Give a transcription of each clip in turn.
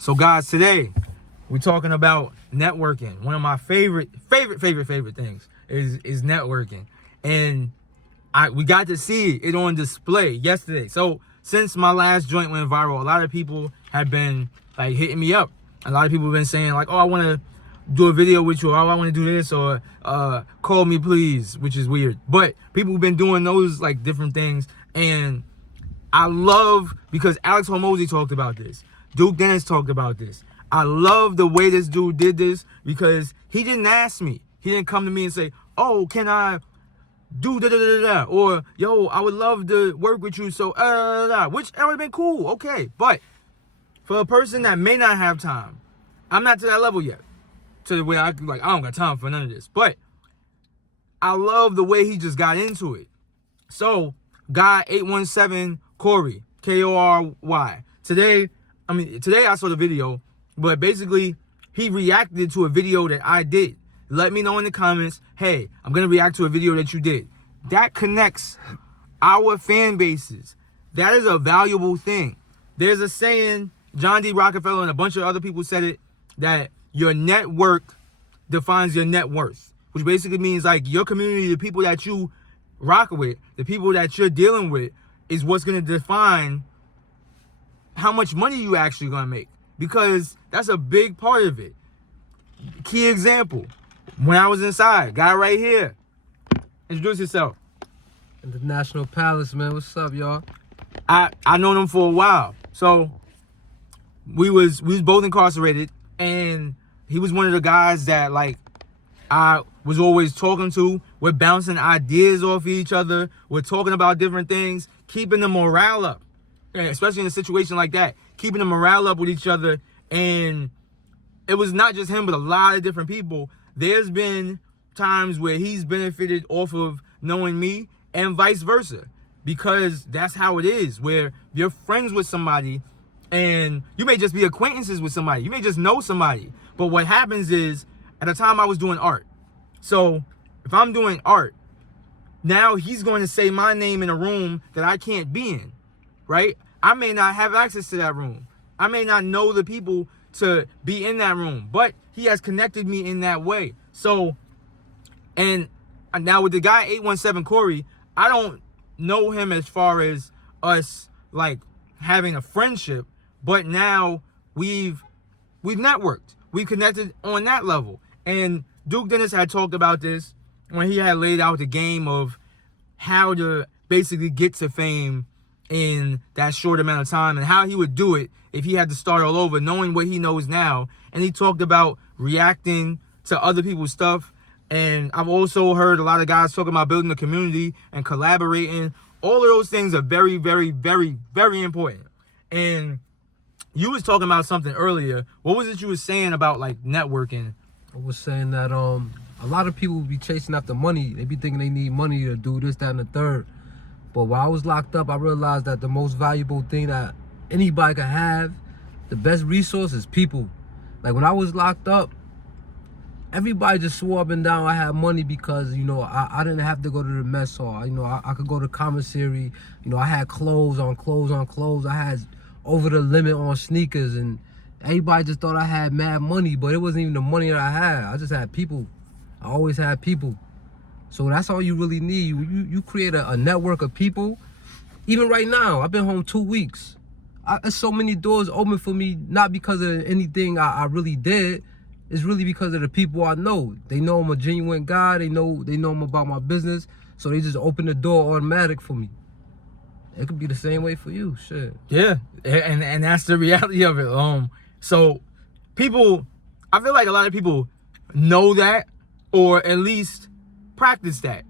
So guys, today we're talking about networking. One of my favorite things is networking. And we got to see it on display yesterday. So since my last joint went viral, a lot of people have been like hitting me up. A lot of people have been saying like, oh, I want to do a video with you, or oh, I want to do this, or call me please, which is weird. But people have been doing those like different things. And I love, because Alex Hormozi talked about this. Duke Dennis talked about this. I love the way this dude did this because he didn't ask me. He didn't come to me and say, oh, can I do da-da-da-da-da? Or, yo, I would love to work with you, so which would have been cool, okay. But for a person that may not have time, I'm not to that level yet, to where I don't got time for none of this. But I love the way he just got into it. So, guy 817 Corey, Kory. Today I saw the video, but basically he reacted to a video that I did. Let me know in the comments, hey, I'm going to react to a video that you did. That connects our fan bases. That is a valuable thing. There's a saying, John D. Rockefeller and a bunch of other people said it, that your network defines your net worth, which basically means like your community, the people that you rock with, the people that you're dealing with, is what's going to define how much money you actually going to make, because that's a big part of it. Key example, when I was inside, guy right here, introduce yourself. In the National Palace, man. What's up, y'all? I known him for a while. So we was both incarcerated, and he was one of the guys that like I was always talking to. We're bouncing ideas off each other. We're talking about different things, keeping the morale up, especially in a situation like that, keeping the morale up with each other. And it was not just him, but a lot of different people. There's been times where he's benefited off of knowing me and vice versa, because that's how it is, where you're friends with somebody and you may just be acquaintances with somebody. You may just know somebody. But what happens is, at the time I was doing art. So if I'm doing art, now he's going to say my name in a room that I can't be in, right? I may not have access to that room. I may not know the people to be in that room, but he has connected me in that way. So, and now with the guy 817 Corey, I don't know him as far as us like having a friendship, but now we've networked. We've connected on that level. And Duke Dennis had talked about this when he had laid out the game of how to basically get to fame in that short amount of time, and how he would do it if he had to start all over, knowing what he knows now. And he talked about reacting to other people's stuff. And I've also heard a lot of guys talking about building a community and collaborating. All of those things are very, very, very, very important. And you was talking about something earlier. What was it you were saying about like networking? I was saying that a lot of people be chasing after money. They be thinking they need money to do this, that, and the third. But while I was locked up, I realized that the most valuable thing that anybody can have, the best resource, is people. Like when I was locked up, everybody just swore up and down I had money because, you know, I didn't have to go to the mess hall. You know, I could go to commissary. You know, I had clothes on clothes. I had over the limit on sneakers, and everybody just thought I had mad money, but it wasn't even the money that I had. I just had people. I always had people. So that's all you really need. You create a network of people. Even right now, I've been home 2 weeks. There's so many doors open for me, not because of anything I really did. It's really because of the people I know. They know I'm a genuine guy. They know I'm about my business. So they just open the door automatic for me. It could be the same way for you, shit. Yeah, and that's the reality of it. So people, I feel like a lot of people know that, or at least practice that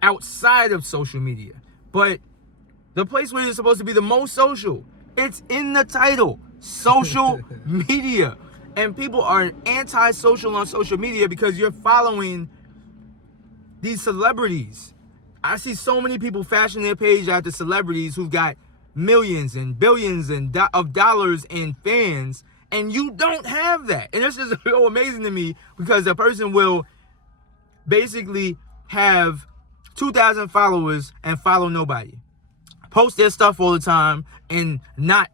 outside of social media. But the place where you're supposed to be the most social, it's in the title, social media. And people are anti-social on social media because you're following these celebrities. I see so many people fashion their page after celebrities who've got millions and billions of dollars in fans, and you don't have that. And it's just so amazing to me, because a person will basically have 2,000 followers and follow nobody, post their stuff all the time and not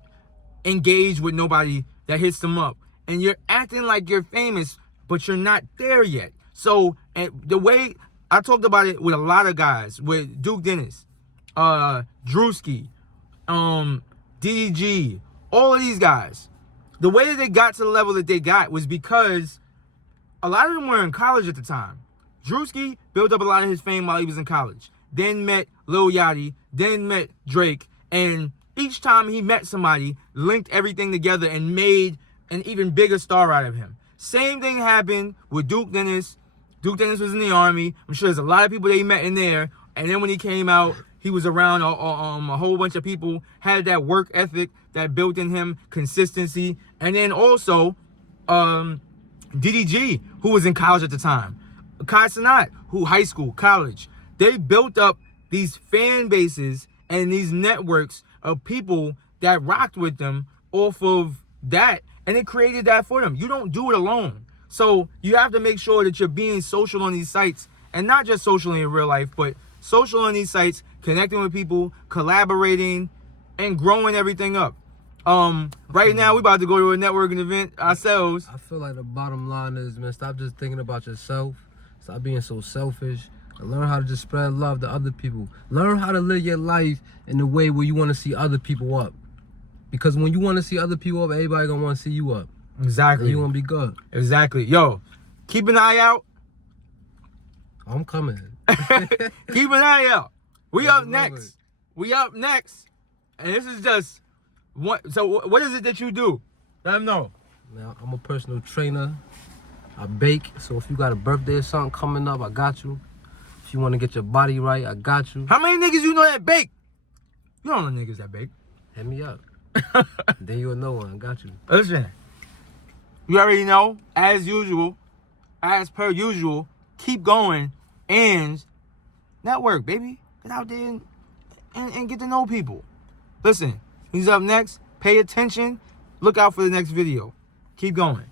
engage with nobody that hits them up. And you're acting like you're famous, but you're not there yet. So, and the way I talked about it with a lot of guys, with Duke Dennis, Drewski, DDG, all of these guys, the way that they got to the level that they got was because a lot of them were in college at the time. Drewski built up a lot of his fame while he was in college. Then met Lil Yachty, then met Drake, and each time he met somebody, linked everything together and made an even bigger star out of him. Same thing happened with Duke Dennis. Duke Dennis was in the Army. I'm sure there's a lot of people that he met in there. And then when he came out, he was around a whole bunch of people, had that work ethic that built in him consistency. And then also DDG, who was in college at the time. Kai Cenat, who high school, college. They built up these fan bases and these networks of people that rocked with them off of that. And it created that for them. You don't do it alone. So you have to make sure that you're being social on these sites, and not just socially in real life, but social on these sites, connecting with people, collaborating, and growing everything up. Right now, we about to go to a networking event ourselves. I feel like the bottom line is, man, stop just thinking about yourself. Stop being so selfish. And learn how to just spread love to other people. Learn how to live your life in the way where you want to see other people up. Because when you want to see other people up, everybody gonna want to see you up. Exactly. And you gonna be good. Exactly. Yo, keep an eye out. I'm coming. Keep an eye out. We Yeah, up next. We up next. And this is just what. So what is it that you do? Let them know. Now, I'm a personal trainer. I bake. So if you got a birthday or something coming up, I got you. If you want to get your body right, I got you. How many niggas you know that bake? You don't know niggas that bake. Hit me up. Then you'll know one. I got you. Listen, you already know, as usual, as per usual, keep going and network, baby. Get out there and get to know people. Listen, he's up next. Pay attention. Look out for the next video. Keep going.